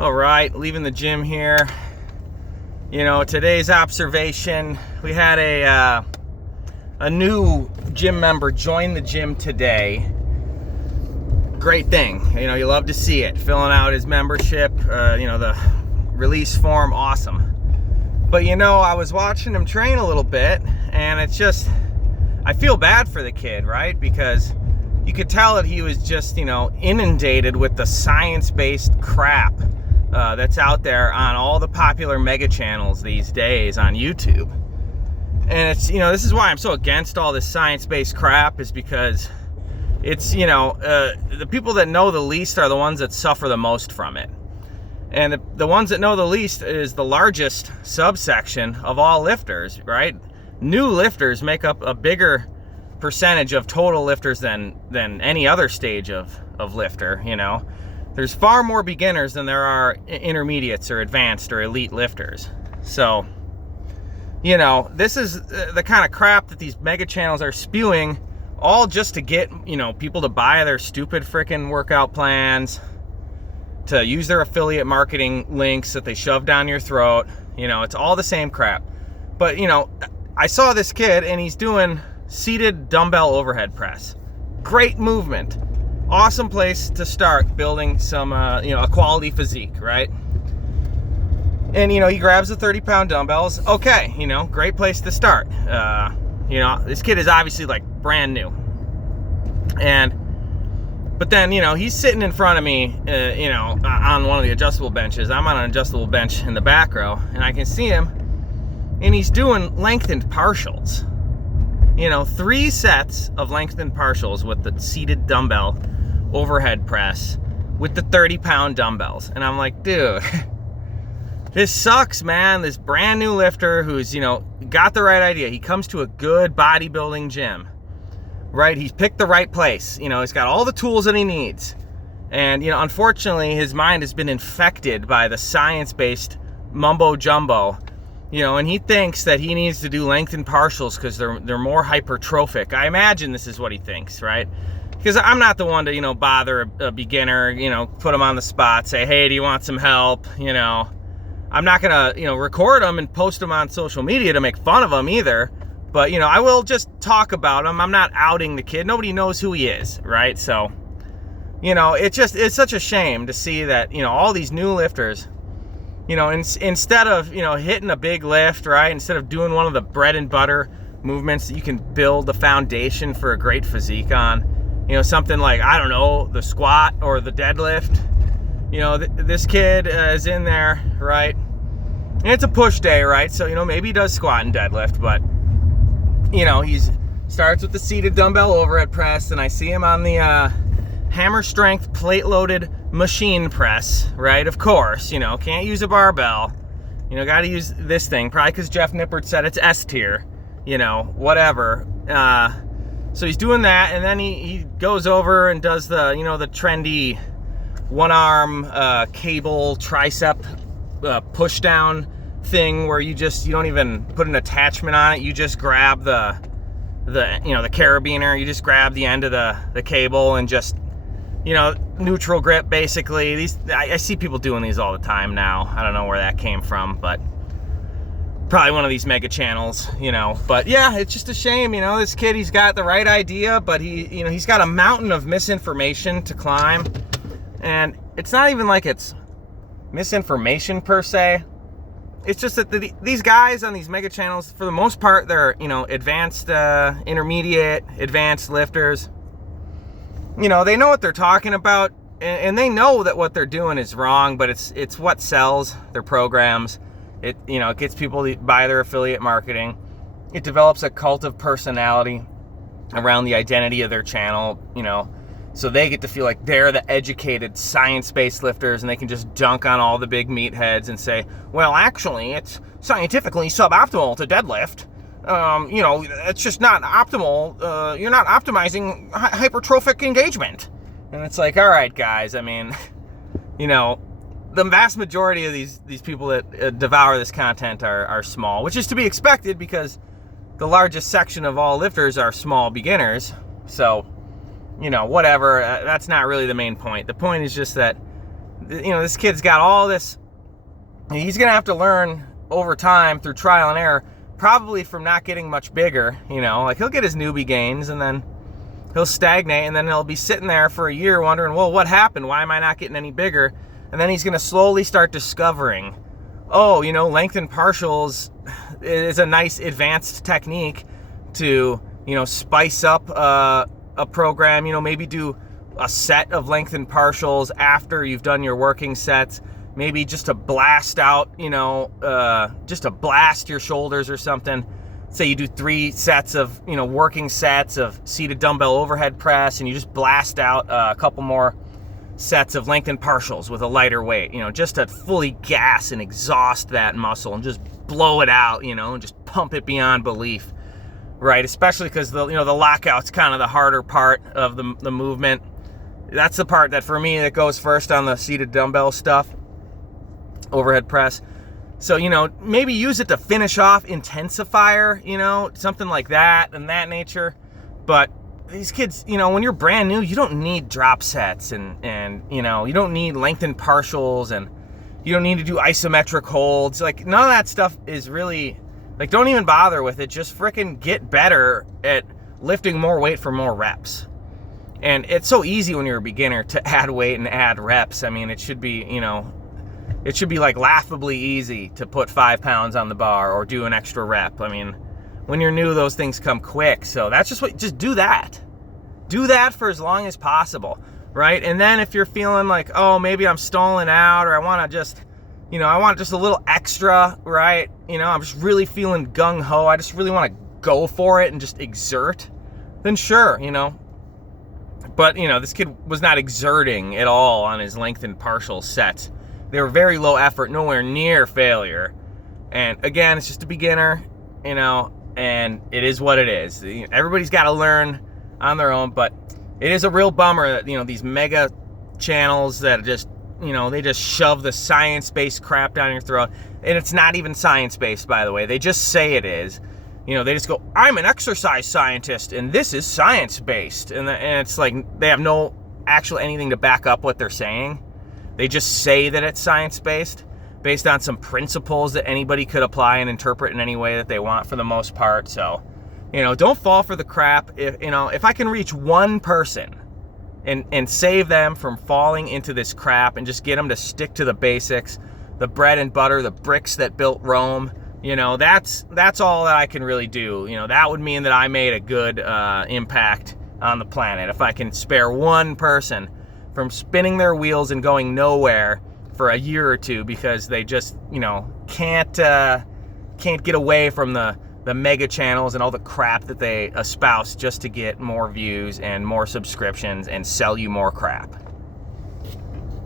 All right, leaving the gym here. You know, today's observation, we had a new gym member join the gym today. Great thing. You know, you love to see it. Filling out his membership, the release form, awesome. But you know, I was watching him train a little bit, and it's just, I feel bad for the kid, right? Because you could tell that he was just, inundated with the science-based crap that's out there on all the popular mega channels these days on YouTube. And it's, this is why I'm so against all this science-based crap, is because it's, the people that know the least are the ones that suffer the most from it. And the ones that know the least is the largest subsection of all lifters, right? New lifters make up a bigger percentage of total lifters than any other stage of lifter, There's far more beginners than there are intermediates or advanced or elite lifters. So, this is the kind of crap that these mega channels are spewing, all just to get, people to buy their stupid freaking workout plans, to use their affiliate marketing links that they shove down your throat. It's all the same crap. But, I saw this kid and he's doing seated dumbbell overhead press. Great movement. Awesome place to start building some, a quality physique, right? And, he grabs the 30-pound dumbbells. Okay, great place to start. This kid is obviously like brand new. But then, he's sitting in front of me, on one of the adjustable benches. I'm on an adjustable bench in the back row, and I can see him, and he's doing lengthened partials. 3 sets of lengthened partials with the seated dumbbell overhead press with the 30-pound dumbbells. And I'm like, dude, this sucks, man. This brand new lifter who's, got the right idea. He comes to a good bodybuilding gym, right? He's picked the right place. He's got all the tools that he needs. And, unfortunately, his mind has been infected by the science-based mumbo jumbo, and he thinks that he needs to do lengthened partials because they're more hypertrophic. I imagine this is what he thinks, right? Because I'm not the one to, bother a beginner, put him on the spot, say, hey, do you want some help? I'm not going to, record him and post him on social media to make fun of him either. But, I will just talk about him. I'm not outing the kid. Nobody knows who he is, right? So, it's such a shame to see that, all these new lifters, instead of, hitting a big lift, right? Instead of doing one of the bread and butter movements that you can build the foundation for a great physique on, something like, I don't know, the squat or the deadlift. This kid is in there, right? And it's a push day, right? So, maybe he does squat and deadlift, but, he starts with the seated dumbbell overhead press, and I see him on the hammer strength plate loaded machine press, right? Of course, can't use a barbell. Got to use this thing, probably because Jeff Nippert said it's S tier, whatever. So he's doing that, and then he goes over and does the, the trendy one arm cable tricep push down thing where you don't even put an attachment on it. You just grab the carabiner. You just grab the end of the cable and just, neutral grip basically. I see people doing these all the time now. I don't know where that came from, but probably one of these mega channels, But yeah, it's just a shame, this kid, he's got the right idea, but he's got a mountain of misinformation to climb. And it's not even like it's misinformation per se. It's just that these guys on these mega channels, for the most part, they're, advanced, intermediate, advanced lifters. They know what they're talking about, and they know that what they're doing is wrong, but it's what sells their programs. It gets people to buy their affiliate marketing. It develops a cult of personality around the identity of their channel, so they get to feel like they're the educated, science-based lifters, and they can just dunk on all the big meatheads and say, well, actually, it's scientifically suboptimal to deadlift. It's just not optimal. You're not optimizing hypertrophic engagement. And it's like, all right, guys, I mean, the vast majority of these people that devour this content are small, which is to be expected because the largest section of all lifters are small beginners. So, whatever, that's not really the main point. The point is just that this kid's got all this. He's going to have to learn over time through trial and error, probably from not getting much bigger. Like he'll get his newbie gains and then he'll stagnate, and then he'll be sitting there for a year wondering, well, what happened? Why am I not getting any bigger? And then he's going to slowly start discovering, oh, lengthened partials is a nice advanced technique to, spice up a program, maybe do a set of lengthened partials after you've done your working sets, maybe just to blast out, just to blast your shoulders or something. Say you do 3 sets of, working sets of seated dumbbell overhead press, and you just blast out a couple more sets of lengthened partials with a lighter weight, just to fully gas and exhaust that muscle and just blow it out, and just pump it beyond belief, right? Especially because the lockout's kind of the harder part of the movement. That's the part that for me that goes first on the seated dumbbell stuff, overhead press. So, maybe use it to finish off intensifier, something like that and that nature. But these kids, when you're brand new, you don't need drop sets and you don't need lengthened partials, and you don't need to do isometric holds. Like, none of that stuff is really, like, don't even bother with it. Just frickin' get better at lifting more weight for more reps. And it's so easy when you're a beginner to add weight and add reps. I mean, it should be, it should be like laughably easy to put 5 pounds on the bar or do an extra rep. I mean, when you're new, those things come quick. So that's just do that. Do that for as long as possible, right? And then if you're feeling like, oh, maybe I'm stalling out, or I want to just, I want just a little extra, right? I'm just really feeling gung-ho. I just really want to go for it and just exert. Then sure, But, this kid was not exerting at all on his lengthened partial sets. They were very low effort, nowhere near failure. And again, it's just a beginner, and it is what it is. Everybody's got to learn on their own, but it is a real bummer that, these mega channels that just, they just shove the science-based crap down your throat. And it's not even science-based, by the way. They just say it is. They just go, I'm an exercise scientist, and this is science-based. And it's like they have no actual anything to back up what they're saying. They just say that it's science-based, based on some principles that anybody could apply and interpret in any way that they want for the most part. So, don't fall for the crap. If I can reach one person and save them from falling into this crap and just get them to stick to the basics, the bread and butter, the bricks that built Rome, that's all that I can really do. That would mean that I made a good impact on the planet. If I can spare one person from spinning their wheels and going nowhere for a year or two because they just, can't get away from the mega channels and all the crap that they espouse just to get more views and more subscriptions and sell you more crap.